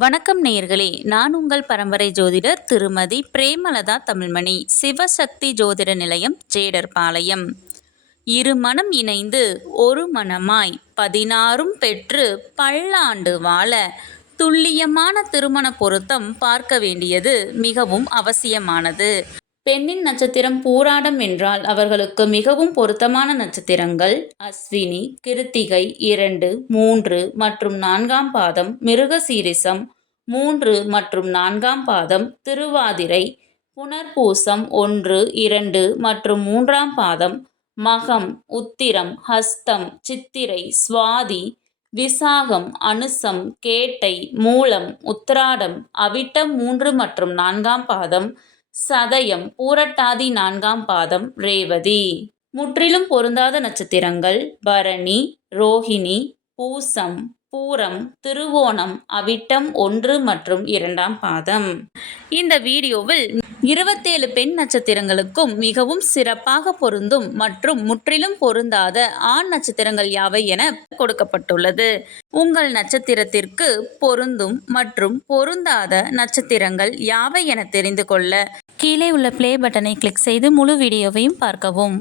வணக்கம் நேயர்களே நான் உங்கள் பரம்பரை ஜோதிடர் திருமதி பிரேமலதா தமிழ்மணி சிவசக்தி ஜோதிட நிலையம் ஜேடர்பாளையம். இரு மனம் இணைந்து ஒரு மனமாய் பதினாறும் பெற்று பல்லாண்டு வாழ துல்லியமான திருமண பொருத்தம் பார்க்க வேண்டியது மிகவும் அவசியமானது. பெண்ணின் நட்சத்திரம் பூராடம் என்றால் அவர்களுக்கு மிகவும் பொருத்தமான நட்சத்திரங்கள். அஸ்வினி கிருத்திகை இரண்டு மூன்று மற்றும் நான்காம் பாதம் மிருகசீரிசம் மூன்று மற்றும் நான்காம் பாதம் திருவாதிரை புனர்பூசம் ஒன்று இரண்டு மற்றும் மூன்றாம் பாதம் மகம் உத்திரம் ஹஸ்தம் சித்திரை சுவாதி விசாகம் அனுசம் கேட்டை மூலம் உத்திராடம் அவிட்டம் மூன்று மற்றும் நான்காம் பாதம் சதயம் பூரட்டாதி நான்காம் பாதம் ரேவதி. முற்றிலும் பொருந்தாத நட்சத்திரங்கள் பரணி ரோஹிணி பூசம். பூரம் திருவோணம் அவிட்டம் ஒன்று மற்றும் இரண்டாம் பாதம். இந்த வீடியோவில் இருபத்தேழு பெண் நட்சத்திரங்களுக்கும் மிகவும் சிறப்பாக பொருந்தும் மற்றும் முற்றிலும் பொருந்தாத ஆண் நட்சத்திரங்கள் யாவை என கொடுக்கப்பட்டுள்ளது. உங்கள் நட்சத்திரத்திற்கு பொருந்தும் மற்றும் பொருந்தாத நட்சத்திரங்கள் யாவை என தெரிந்து கொள்ள கீழே உள்ள பிளே பட்டனை கிளிக் செய்து முழு வீடியோவையும் பார்க்கவும்.